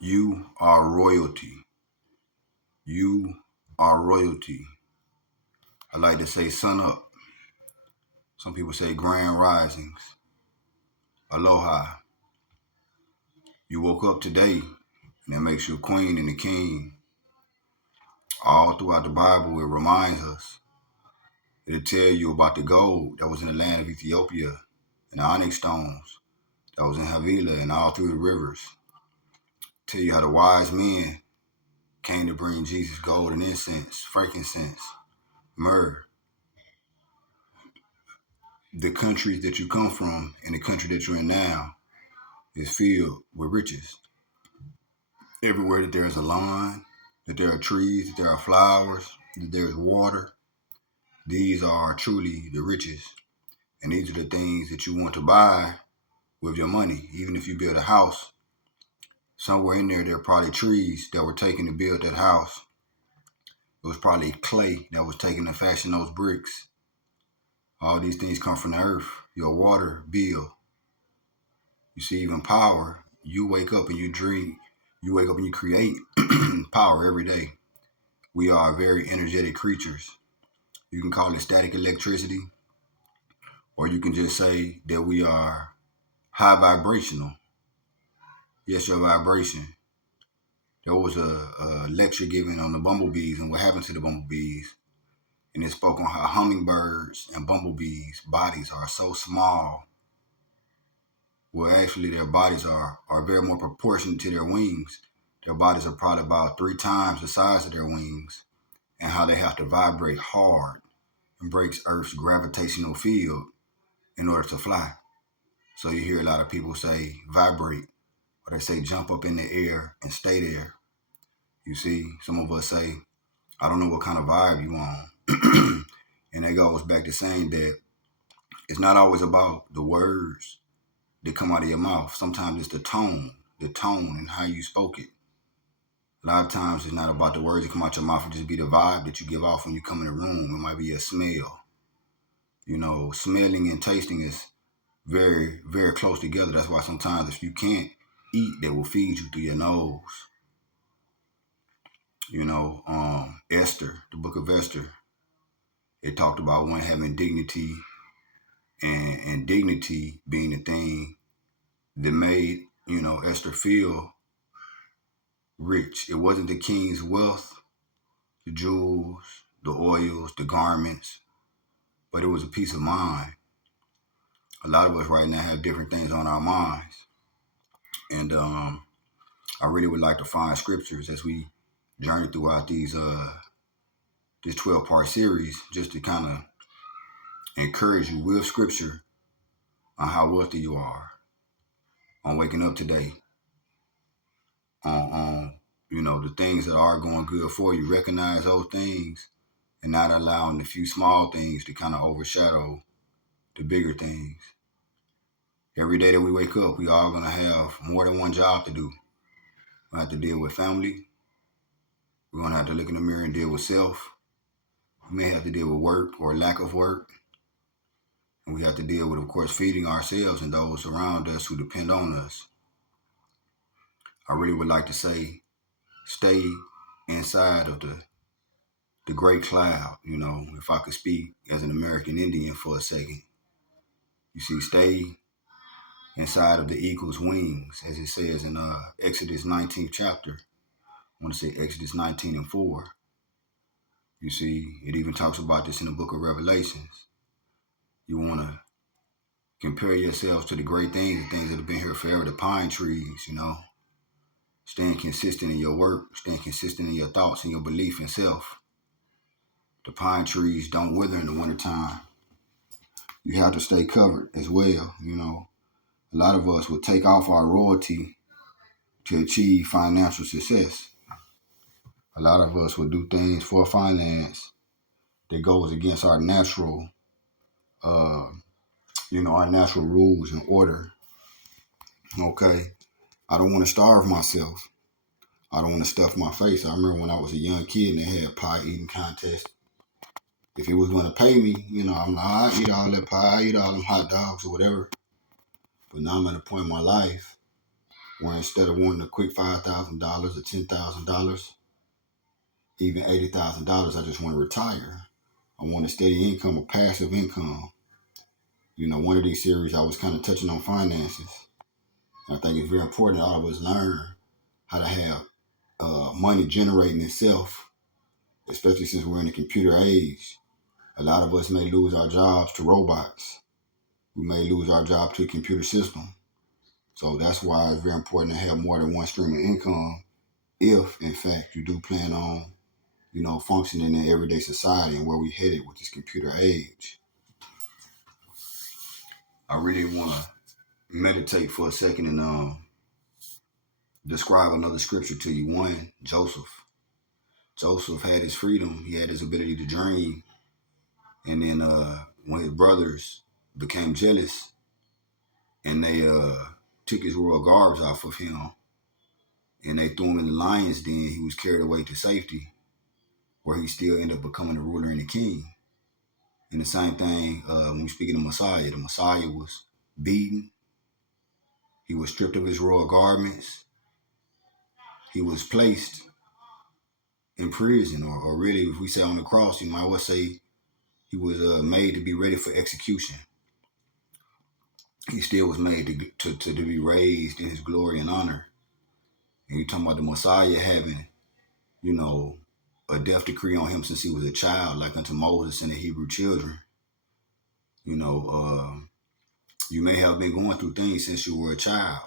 You are royalty. You are royalty. I like to say sun up. Some people say grand risings. Aloha. You woke up today, and that makes you a queen and a king. All throughout the Bible, it reminds us. It'll tell you about the gold that was in the land of Ethiopia and the onyx stones that was in Havilah and all through the rivers. Tell you how the wise men came to bring Jesus gold and incense, frankincense, myrrh. The country that you come from and the country that you're in now is filled with riches. Everywhere that there's a lawn, that there are trees, that there are flowers, that there's water, these are truly the riches. And these are the things that you want to buy with your money. Even if you build a house, somewhere in there are probably trees that were taken to build that house. It was probably clay that was taken to fashion those bricks. All these things come from the earth. Your water bill. You see, even power, you wake up and you dream. You wake up and you create power every day. We are very energetic creatures. You can call it static electricity, or you can just say that we are high vibrational. Yes, your vibration. There was a lecture given on the bumblebees and what happened to the bumblebees. And it spoke on how hummingbirds and bumblebees' bodies are so small. Well, actually, their bodies are very more proportionate to their wings. Their bodies are probably about 3 times the size of their wings, and how they have to vibrate hard and breaks Earth's gravitational field in order to fly. So you hear a lot of people say vibrate, or they say jump up in the air and stay there. You see, some of us say, I don't know what kind of vibe you on. And that goes back to saying that it's not always about the words that come out of your mouth. Sometimes it's the tone and how you spoke it. A lot of times it's not about the words that come out your mouth, it just be the vibe that you give off when you come in the room. It might be a smell. You know, smelling and tasting is very, very close together. That's why sometimes if you can't eat, they will feed you through your nose. You know, Esther, the book of Esther, it talked about one having dignity and dignity being the thing that made, Esther feel rich. It wasn't the king's wealth, the jewels, the oils, the garments, but it was a peace of mind. A lot of us right now have different things on our minds. And I really would like to find scriptures as we journey throughout this 12-part series, just to kind of encourage you with scripture on how wealthy you are, on waking up today, on the things that are going good for you. Recognize those things and not allowing the few small things to kind of overshadow the bigger things. Every day that we wake up, we all gonna have more than one job to do. We have to deal with family. We're gonna have to look in the mirror and deal with self. We may have to deal with work or lack of work. And we have to deal with, of course, feeding ourselves and those around us who depend on us. I really would like to say, stay inside of the great cloud, if I could speak as an American Indian for a second. You see, stay inside of the eagle's wings, as it says in Exodus 19th chapter. I want to say Exodus 19:4. You see, it even talks about this in the book of Revelations. You want to compare yourselves to the great things, the things that have been here forever, the pine trees, Staying consistent in your work, staying consistent in your thoughts and your belief in self. The pine trees don't wither in the wintertime. You have to stay covered as well, A lot of us will take off our royalty to achieve financial success. A lot of us will do things for finance that goes against our natural, our natural rules and order. Okay? I don't want to starve myself. I don't want to stuff my face. I remember when I was a young kid and they had pie eating contests. If it was going to pay me, I'm like, I eat all that pie, I eat all them hot dogs or whatever. But now I'm at a point in my life where instead of wanting a quick $5,000 or $10,000, even $80,000, I just want to retire. I want a steady income, a passive income. One of these series I was kind of touching on finances. And I think it's very important that all of us learn how to have money generating itself, especially since we're in the computer age. A lot of us may lose our jobs to robots. We may lose our job to a computer system. So that's why it's very important to have more than one stream of income if, in fact, you do plan on, functioning in everyday society and where we headed with this computer age. I really want to meditate for a second and describe another scripture to you. One, Joseph. Joseph had his freedom. He had his ability to dream. And then when his brothers became jealous and they took his royal garbs off of him and they threw him in the lion's den, he was carried away to safety, where he still ended up becoming the ruler and the king. And the same thing when we speak of the Messiah was beaten. He was stripped of his royal garments. He was placed in prison, or really, if we say on the cross, you might well say he was made to be ready for execution. He still was made to be raised in his glory and honor. And you're talking about the Messiah having, a death decree on him since he was a child, like unto Moses and the Hebrew children. You may have been going through things since you were a child.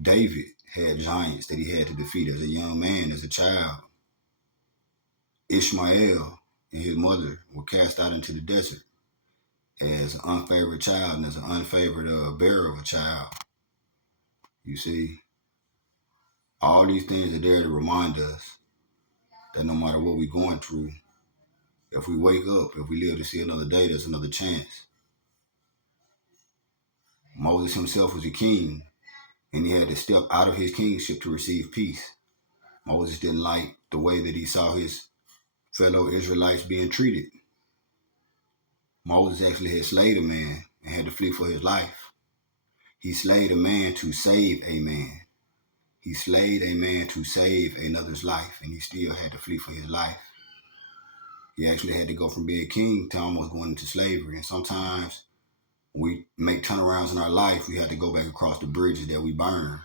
David had giants that he had to defeat as a young man, as a child. Ishmael and his mother were cast out into the desert as an unfavored child and as an unfavored bearer of a child. You see, all these things are there to remind us that no matter what we're going through, if we wake up, if we live to see another day, there's another chance. Moses himself was a king, and he had to step out of his kingship to receive peace. Moses didn't like the way that he saw his fellow Israelites being treated. Moses actually had slayed a man and had to flee for his life. He slayed a man to save a man. He slayed a man to save another's life, and he still had to flee for his life. He actually had to go from being king to almost going into slavery. And sometimes we make turnarounds in our life, we have to go back across the bridges that we burn.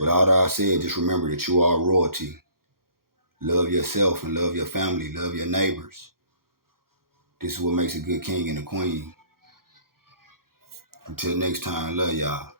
With all that I said, just remember that you are royalty. Love yourself and love your family. Love your neighbors. This is what makes a good king and a queen. Until next time, love y'all.